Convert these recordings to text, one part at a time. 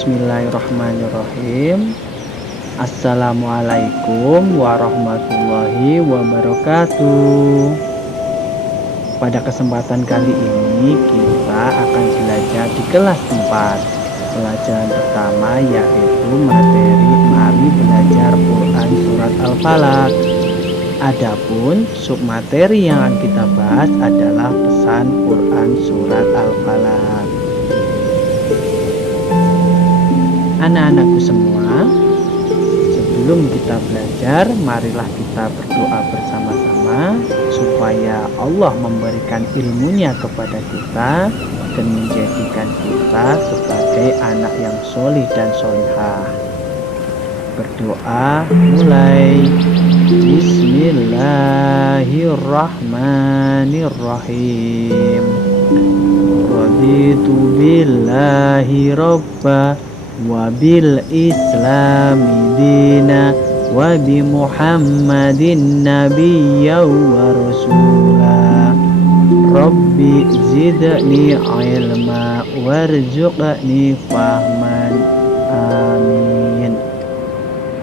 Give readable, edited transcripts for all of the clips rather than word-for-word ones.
Bismillahirrahmanirrahim. Assalamualaikum warahmatullahi wabarakatuh. Pada kesempatan kali ini kita akan belajar di kelas 4. Pelajaran pertama yaitu materi Mari Belajar Quran Surat Al-Falaq. Adapun submateri yang akan kita bahas adalah pesan Quran Surat Al-Falaq. Anak-anakku semua, sebelum kita belajar, marilah kita berdoa bersama-sama supaya Allah memberikan ilmunya kepada kita dan menjadikan kita sebagai anak yang solih dan solihah. Berdoa mulai. Bismillahirrahmanirrahim. Raditu billahi robba wabil islami dina wabi muhammadin nabiyya wa rasulah rabbi zidni ilma warzuqni fahman amin.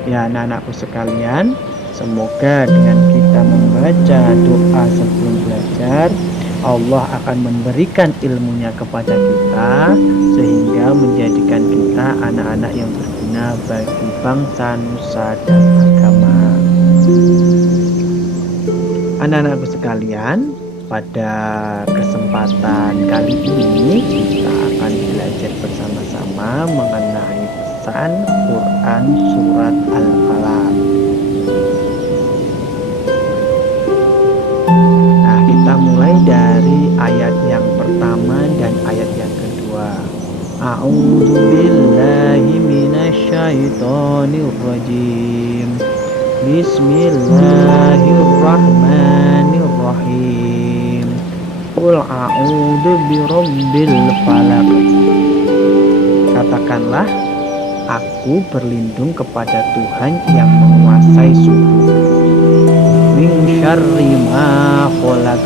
Ya anak-anakku sekalian, semoga dengan kita membaca doa sebelum belajar, Allah akan memberikan ilmunya kepada kita sehingga menjadikan kita anak-anak yang berguna bagi bangsa, nusa, dan agama. Anak-anakku sekalian, pada kesempatan kali ini kita akan belajar bersama-sama mengenai pesan Quran Surat Al-Falaq. Kita mulai dari ayat yang pertama dan ayat yang kedua. A'udzu billahi minasyaitonir rajim. Bismillahirrahmanirrahim. Qul a'udzu birabbil falaq. Katakanlah, aku berlindung kepada Tuhan yang menguasai subuh. Min syarri ma khalaq,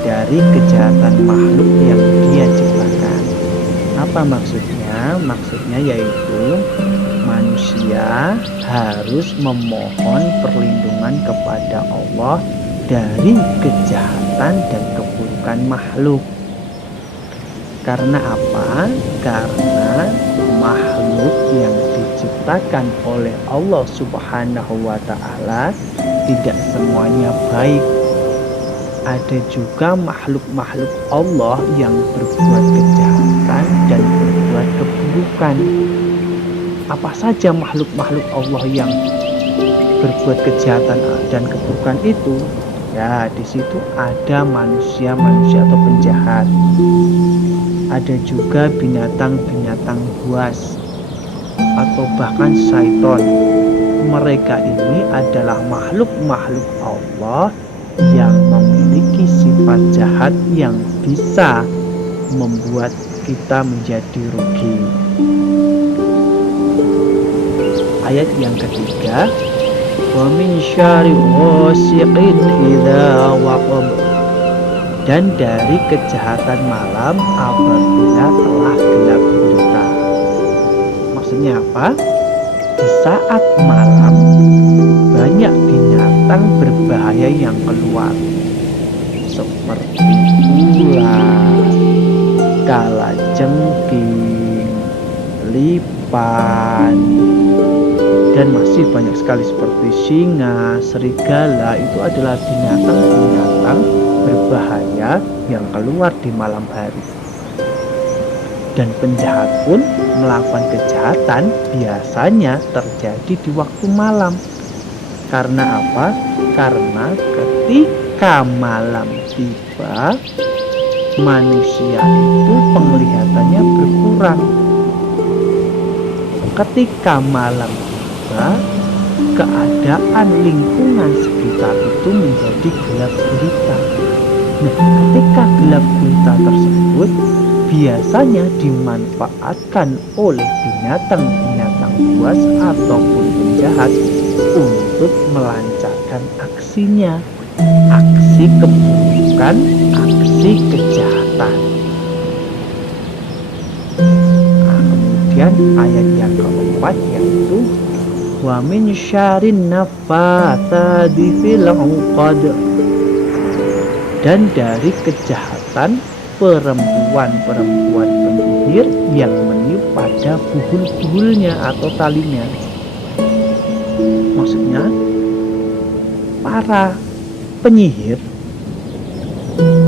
dari kejahatan makhluk yang Dia ciptakan. Apa maksudnya? Maksudnya yaitu manusia harus memohon perlindungan kepada Allah dari kejahatan dan keburukan makhluk. Karena apa? Karena makhluk yang diciptakan oleh Allah Subhanahu wa Ta'ala tidak semuanya baik. Ada juga makhluk-makhluk Allah yang berbuat kejahatan dan berbuat keburukan. Apa saja makhluk-makhluk Allah yang berbuat kejahatan dan keburukan itu? Ya, di situ ada manusia-manusia atau penjahat. Ada juga binatang-binatang buas atau bahkan syaitan. Mereka ini adalah makhluk-makhluk Allah yang memiliki sifat jahat yang bisa membuat kita menjadi rugi. Ayat yang ketiga, wa min syarri ghasiqin idza waqab, dan dari kejahatan malam apabila telah gelap gulita. Maksudnya apa? Di saat malam banyak binatang berbahaya yang keluar, seperti ular, kalajengking, lipan, dan masih banyak sekali seperti singa, serigala. Itu adalah binatang-binatang berbahaya yang keluar di malam hari. Dan penjahat pun melakukan kejahatan biasanya terjadi di waktu malam. Karena apa? Karena ketika malam tiba, manusia itu penglihatannya berkurang. Ketika malam tiba, keadaan lingkungan sekitar itu menjadi gelap gulita. Nah, ketika gelap gulita tersebut biasanya dimanfaatkan oleh binatang-binatang buas ataupun penjahat untuk melancarkan aksinya, aksi keburukan, aksi kejahatan. Kemudian ayat yang keempat yaitu wa min syarrin naffatsati fil 'uqad, dan dari kejahatan perempuan-perempuan penyihir yang meniup pada buhul-buhulnya atau talinya. Maksudnya para penyihir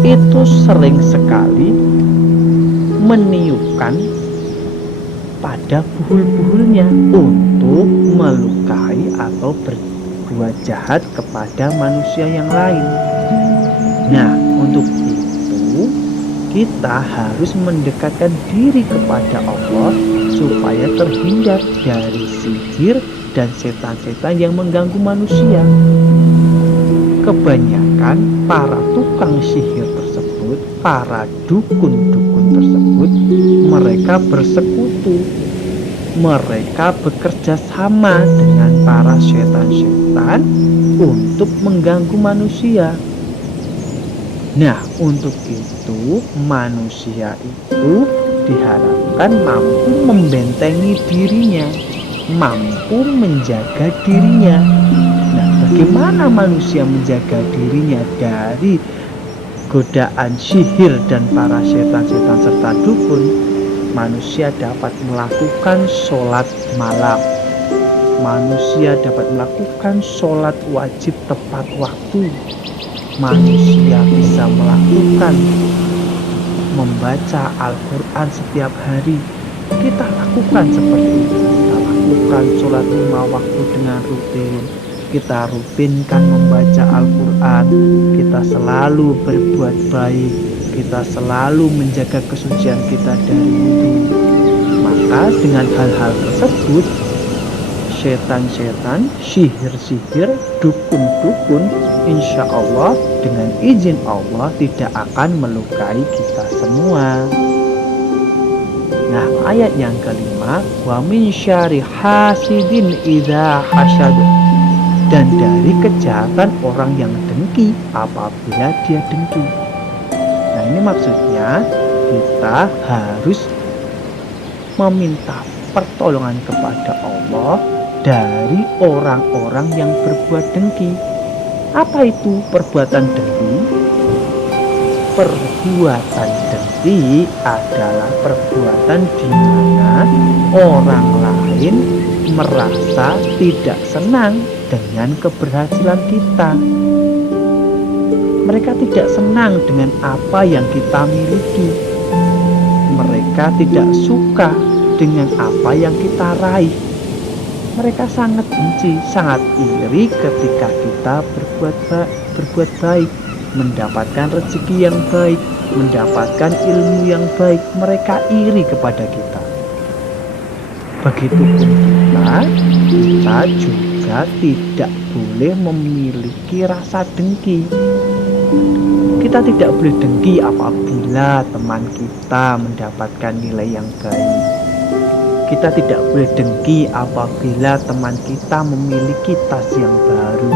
itu sering sekali meniupkan pada buhul-buhulnya untuk melukai atau berbuat jahat kepada manusia yang lain. Nah, untuk itu kita harus mendekatkan diri kepada Allah supaya terhindar dari sihir dan setan-setan yang mengganggu manusia. Kebanyakan para tukang sihir tersebut, para dukun-dukun tersebut, mereka bersekutu, mereka bekerja sama dengan para setan-setan untuk mengganggu manusia. Nah, untuk itu manusia itu diharapkan mampu membentengi dirinya, mampu menjaga dirinya. Nah, bagaimana manusia menjaga dirinya dari godaan sihir dan para setan-setan serta dukun? Manusia dapat melakukan sholat malam. Manusia dapat melakukan sholat wajib tepat waktu. Manusia bisa melakukan membaca Al-Quran setiap hari. Kita lakukan seperti itu. Kita lakukan sholat 5 waktu dengan rutin. Kita rutinkan membaca Al-Quran. Kita selalu berbuat baik. Kita selalu menjaga kesucian kita dari wudu. Maka dengan hal-hal tersebut, setan-setan, sihir-sihir, dukun-dukun, insya Allah dengan izin Allah tidak akan melukai kita semua. Nah, ayat yang kelima, wa min syarri hasidin idza hasad, dan dari kejahatan orang yang dengki apabila dia dengki. Nah, ini maksudnya kita harus meminta pertolongan kepada Allah dari orang-orang yang berbuat dengki. Apa itu perbuatan dengki? Perbuatan dengki adalah perbuatan di mana orang lain merasa tidak senang dengan keberhasilan kita. Mereka tidak senang dengan apa yang kita miliki. Mereka tidak suka dengan apa yang kita raih. Mereka sangat benci, sangat iri ketika kita berbuat baik, mendapatkan rezeki yang baik, mendapatkan ilmu yang baik. Mereka iri kepada kita. Begitupun kita juga tidak boleh memiliki rasa dengki. Kita tidak boleh dengki apabila teman kita mendapatkan nilai yang baik. Kita tidak boleh dengki apabila teman kita memiliki tas yang baru.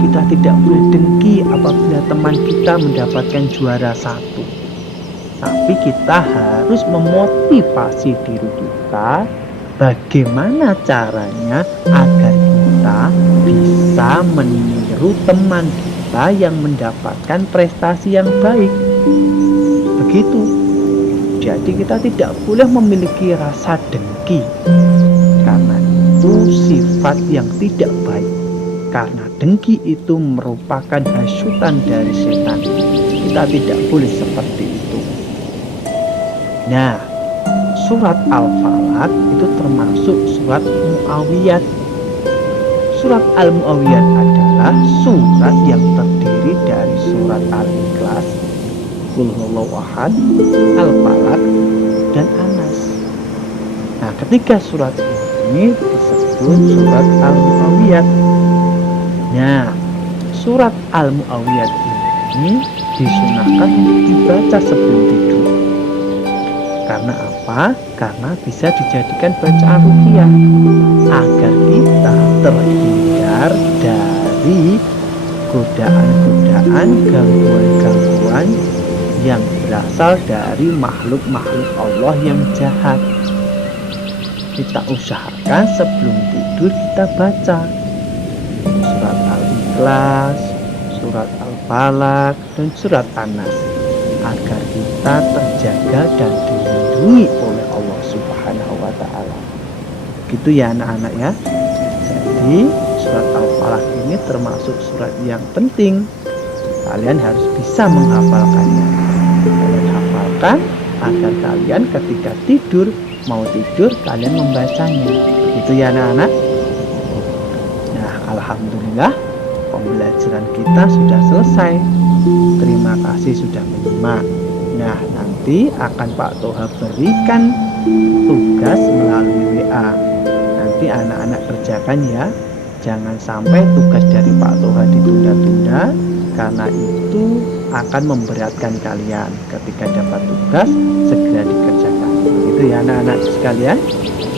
Kita tidak boleh dengki apabila teman kita mendapatkan juara 1. Tapi kita harus memotivasi diri kita bagaimana caranya agar kita bisa meniru teman kita yang mendapatkan prestasi yang baik. Begitu. Jadi kita tidak boleh memiliki rasa dengki, karena itu sifat yang tidak baik. Karena dengki itu merupakan hasutan dari setan. Kita tidak boleh seperti itu. Nah, surat Al-Falaq itu termasuk surat Mu'awiyat. Surat Al-Mu'awiyat adalah surat yang terdiri dari surat Al-Ikhlas, Qul huwallahu ahad, Al-Falaq, dan Anas. Nah, ketiga surat ini disebut surat Al-Mu'awiyat. Nah, surat Al-Mu'awiyat ini disunahkan untuk dibaca sebelum tidur. Karena apa? Karena bisa dijadikan bacaan ruqyah agar kita terhindar dari godaan-godaan, gangguan-gangguan yang berasal dari makhluk-makhluk Allah yang jahat. kita usahakan sebelum tidur kita baca surat Al-Ikhlas, surat Al-Falaq, dan surat An-Nas agar kita terjaga dan dilindungi oleh Allah Subhanahu wa Ta'ala. Gitu ya anak-anak ya. Jadi surat Al-Falaq ini termasuk surat yang penting. Kalian harus bisa menghafalkannya. Kalian hafalkan agar kalian ketika mau tidur kalian membacanya. Gitu ya anak-anak. Nah, alhamdulillah pembelajaran kita sudah selesai. Terima kasih sudah menyimak. Nah, nanti akan Pak Toha berikan tugas melalui WA. Nanti anak-anak kerjakan ya. Jangan sampai tugas dari Pak Toha ditunda-tunda, karena itu akan memberatkan kalian. Ketika dapat tugas, segera dikerjakan. Itu ya anak-anak sekalian.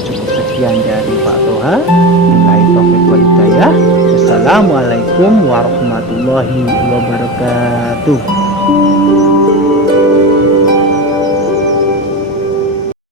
Cukup sekian dari Pak Toha. Billahi taufiq wal hidayah. Wassalamualaikum warahmatullahi wabarakatuh.